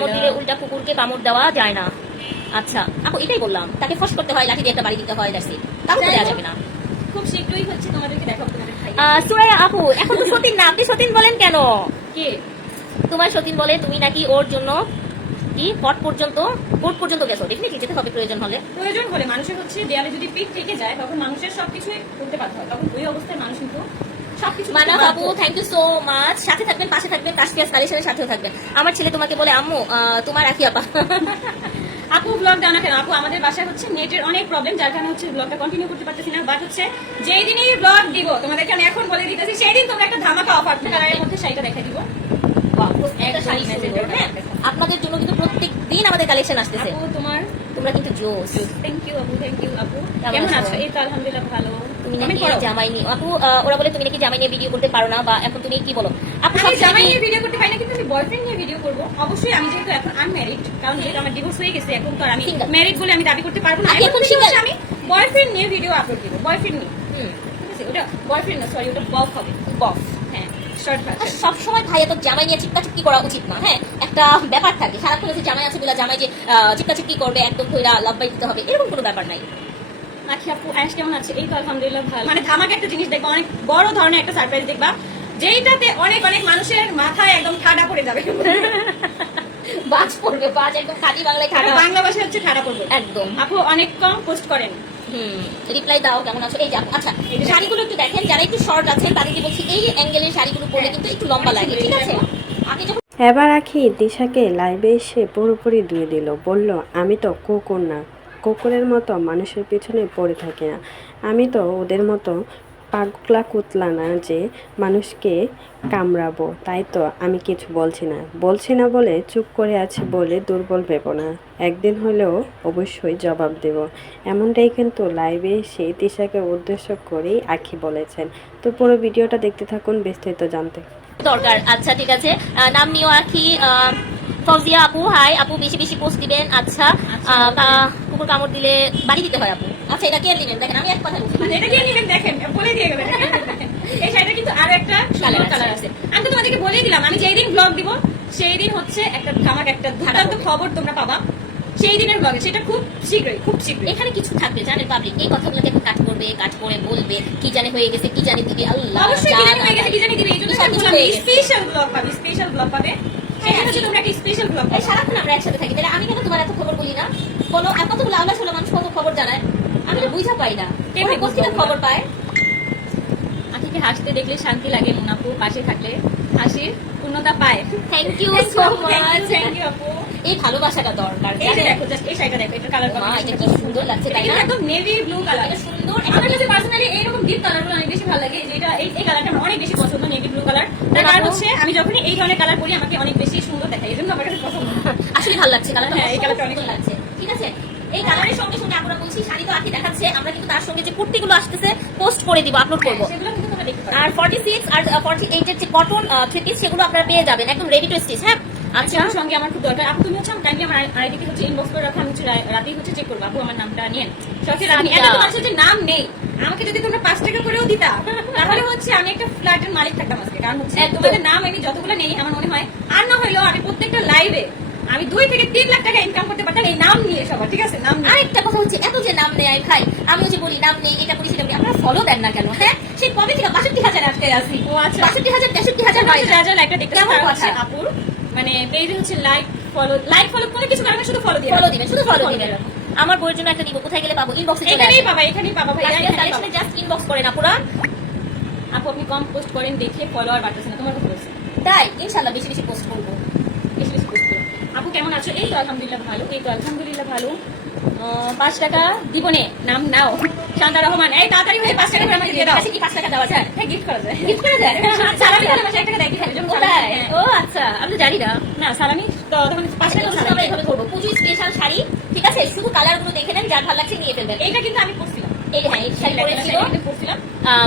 কামড় দিলে উল্টা কুকুরকে কামড় দেওয়া যায় না। আচ্ছা আপু এটাই বললাম। তাকে ফস করতে হয় লাঠি দিয়ে একটা বাড়ি দিতে হয় ইট কামড় দেওয়া যাবে না। খুব শীঘ্রই হচ্ছে তোমাদেরকে দেখাবো সুরাইয়া আপু এখন তো সতীন না। আপনি সতীন বলেন কেন? কে? তোমার সতীন বলে তুমি নাকি ওর জন্য কি পট পর্যন্ত কোর্ট পর্যন্ত গেছো? ডেফিনেটলি যেতে হবে প্রয়োজন হলে। প্রয়োজন হলে মানুষের হচ্ছে দেয়ালে যদি পিঠ থেকে যায় তখন মানুষের সবকিছুই করতে বাধ্য হয়। তখন ওই অবস্থায় মানুষ কিন্তু মানা বাবু থ্যাংক ইউ সো মাচ সাথে থাকবেন পাশে থাকবেন কাশপিয়াস কালেকশনের সাথেও থাকবেন। আমার ছেলে তোমাকে বলে আম্মু তোমার আখি আপা। আপু ব্লগ দাও না কেন? আপু আমাদের বাসায় হচ্ছে নেটের অনেক প্রবলেম যার কারণে হচ্ছে ব্লগটা কন্টিনিউ করতে পারতেছি না। বাট হচ্ছে যেই দিনই ব্লগ দিব তোমাদেরকে আমি এখন বলে দিতেছি সেই দিন তোমরা একটা ধামাকা অফার কালারের মধ্যে শাড়িটা দেখা দিব। হ্যাঁ? আপনাদের জন্য কিন্তু প্রত্যেক দিন আমাদের কালেকশন আসতেছে। তোমার তোমরা কিন্তু জোস থ্যাংক ইউ আপু থ্যাংক ইউ আপু কেমন কেমন আছো? আছো এই তো আলহামদুলিল্লাহ ভালো। তুমি নাকি জামাই নিয়ে আপু ওরা বলে তুমি নাকি জামাই নিয়ে ভিডিও করতে পারো না বা এখন তুমি কি বলো? আপু আমি জামাই জামাই নিয়ে ভিডিও করতে পারি না কিন্তু আমি বয়ফ্রেন্ড নিয়ে ভিডিও করব। অবশ্যই আমি যেহেতু এখন আনম্যারিড কারণ যেহেতু আমার ডিভোর্স হয়ে গেছে এখন তো আর আমি. ম্যারিড বলে আমি দাবি করতে পারব না। এখন আমি বয়ফ্রেন্ড নিয়ে ভিডিও আপলোড দিব বয়ফ্রেন্ড নিয়ে। হুম, ঠিক আছে? ওটা বয়ফ্রেন্ড না সরি ওটা বফ হবে। হ্যাঁ শর্ট ভাইয়া তো জামাই নিয়ে করা উচিত না হ্যাঁ? একটা ব্যাপার থাকে। সারাক্ষণ হচ্ছে জামাই আছে বলে জামাই যে আহ, চিপকা করবে একদম ধৈরা লাভবাই দিতে হবে এরকম কোনো ব্যাপার নাই। আখি আপু কেমন আছে? এই তো আলহামদুলিল্লাহ ভালো। মানে ধামাকা একটা জিনিস দেখবা অনেক বড় ধরনের একটা সারপ্রাইজ দেখবা যেইটাতে অনেক অনেক মানুষের মাথায় একদম ঠাডা পড়ে যাবে। বাজ পড়বে বাজ একদম খাঁটি বাংলায় বাংলা ভাষায় হচ্ছে ঠাডা পড়বে। একদম। আপু অনেক কম পোস্ট করেন। হুম রিপ্লাই দাও কেমন আছো? এই যে আচ্ছা শাড়িগুলো একটু দেখেন যারা একটু শর্ট আছেন তাদেরকে বলছি এই অ্যাঙ্গেলের শাড়িগুলো পরলে কিন্তু একটু লম্বা লাগে ঠিক আছে? আগে যখন এবার আখি দিশাকে লাইভে এসে পুরোপুরি ধুয়ে দিল। বলল, আমি তো কুকুর না। কুকুরের মতো মানুষের পিছনে পড়ে থাকি না। আমি তো ওদের মতো পাগলা কুতলা না যে মানুষকে কামড়াবো। তাই তো আমি কিছু বলছি না। বলছি না বলে চুপ করে আছি বলে দুর্বল ভেবো না। একদিন হলেও অবশ্যই জবাব দেব। এমনটাই কিন্তু লাইভে এসে তিশাকে উদ্দেশ্য করেই আখি বলেছেন। তো পুরো ভিডিওটা দেখতে থাকুন বিস্তারিত জানতে। দরকার। আচ্ছা ঠিক আছে। নাম নিও আখি। আহ, ফৌজিয়া আপু হাই। আপু বেশি বেশি পোস্ট দিবেন। আচ্ছা আহ, কুকুর কামড় দিলে বাড়ি দিতে হয় আপু। আচ্ছা এটা কে দিবেন দেখেন আমি এক কথা বলছি। এটা কে নিবেন? দেখেন বলে দিয়ে গেলেন। এই শাড়িটা কিন্তু আরও একটা সুন্দর কালার আছে। আমি তো তোমাদেরকে বলে দিলাম আমি যেই দিন ব্লগ দিব সেই দিন হচ্ছে একটা ধামাক একটা দুর্দান্ত খবর তোমরা পাবা। সেই দিনের ব্লগে সেটা খুব শীঘ্রই খুব শীঘ্রই। এখানে কিছু থাকবে জানেন পাবলিক এই কথাগুলোকে এখন কাট করবে কাট করে বলবে কি জানে হয়ে গেছে কি জানে দিবে আল্লাহ অবশ্যই কি জানি হয়ে গেছে কি জানি দিবে এই জন্য স্পেশাল ব্লগ পাবে স্পেশাল ব্লগ পাবে। হ্যাঁ, স্পেশাল ব্লগ এই পাবে। সারাক্ষণ আমরা একসাথে থাকি তাহলে আমি কেন তোমার এত খবর বলি না? বলো কতগুলো আল্লাহ ষোলো মানুষ কত খবর জানায়? আমি তো বুঝা পাই না। খবর পায়? আখিকে হাসতে দেখলে শান্তি লাগে মুনাপু পাশে থাকলে হাসির পূর্ণতা পায়। Thank you so much thank you, আপু। এই ভালোবাসাটা দরকার এই যে দেখো just এই শাড়িটা দেখো এটার কালার মা, কি সুন্দর লাগছে, তাই না? একদম নেভি ব্লু কালার এটা সুন্দর আমার কাছে পার্সোনালি এইরকম ডিপ কালারগুলো অনেক বেশি ভালো লাগে যেটা এই এই কালারটা আমার অনেক বেশি পছন্দ নেভি ব্লু কালার তার কারণ হচ্ছে আমি যখনই এই ধরনের কালার পরি আমাকে অনেক বেশি সুন্দর দেখায় আমার কাছে পছন্দ। আসলে ভালো লাগছে কালারটা হ্যাঁ, এই কালারটা অনেক লাগছে ঠিক আছে? এই কালারের সঙ্গে সঙ্গে আমরা বলছি শাড়ি তো আখি দেখাচ্ছে আমরা কিন্তু তার সঙ্গে যে কুর্তিগুলো আসতেছে পোস্ট করে দিব আপলোড করব। সেগুলো কিন্তু আর 46 আর 48 এর যে কটন থ্রি পিস সেগুলো আপনারা পেয়ে যাবেন একদম রেডি টু স্টিচ হ্যাঁ? আচ্ছা আচ্ছা। সঙ্গে আমার খুব দরকার। আপু তুমি হচ্ছে আমার কাইন্ডলি আমার আইডিতে হচ্ছে ইনবক্স করে রাখো আমি হচ্ছে রাতেই হচ্ছে চেক করব। আপু আমার নামটা নিয়ে সত্যি রাখি যে নাম নেই। আমাকে যদি তোমরা পাঁচ টাকা করেও দিতা তাহলে হচ্ছে আমি একটা ফ্ল্যাটের মালিক থাকতাম আজকে। কারণ হচ্ছে তোমাদের নাম আমি যতগুলো নেই আমার মনে হয় আর না হইলেও আমি প্রত্যেকটা লাইভে আমি দুই থেকে তিন লাখ টাকা ইনকাম করতে পারতাম এই নাম নিয়ে সবার ঠিক আছে? নাম আরেকটা কথা হচ্ছে এত যে নাম নেয় ভাই আমি যে বলি নাম নেই এটা করি সেটা করি আপনারা ফলো দেন না কেন হ্যাঁ? সেই কবে থেকে? বাষট্টি হাজার আটকে আসি ও আচ্ছা। বাষট্টি হাজার তেষট্টি হাজার তোমরা হয় হচ্ছে যা যা লাইকটা দেখতে কেমন পারো হচ্ছে কথা? আপুর মানে পেজে হচ্ছে লাইক ফলো লাইক ফলো কোনো কিছু কারণে শুধু ফলো দিয়ে ফলো দিবেন শুধু ফলো দিবেন আমার বইয়ের জন্য একটা দিব কোথায় গেলে পাবো? ইনবক্সে এখানেই পাবা এখানেই পাবা ভাই কালেকশনে জাস্ট ইনবক্স করেন আপুরা আপু আপনি কম পোস্ট করেন দেখে ফলোয়ার বাড়তেছে না তোমার কথা তাই ইনশাল্লাহ বেশি বেশি পোস্ট করব। বেশি বেশি পোস্ট করো আপু কেমন আছো? এই তো আলহামদুলিল্লাহ ভালো এই তো আলহামদুলিল্লাহ ভালো। পাঁচ টাকা দিব নে নাম নাও। শান্তা রহমান। এই তাড়াতাড়ি হয়ে পাঁচ টাকা আমাকে দিয়ে দাও কি পাঁচ টাকা দেওয়া যায়? হ্যাঁ গিফট করা যায়। গিফট করে দেয় সালামি দিলে মাসে এক টাকা দেয় কি? ও সালামি, তাই? হ্যাঁ। ও আচ্ছা। আমি তো জানি না। না সালামি তখন পাঁচ টাকা আমরা এভাবে করব। পুজো স্পেশাল শাড়ি ঠিক আছে? শুধু কালারগুলো দেখে নেন যার ভালো লাগছে নিয়ে ফেলবেন। এইটা কিন্তু আমি পড়ছিলাম এই হ্যাঁ এই শাড়ি পরেছিল। এটা কিন্তু পড়ছিলাম আহ,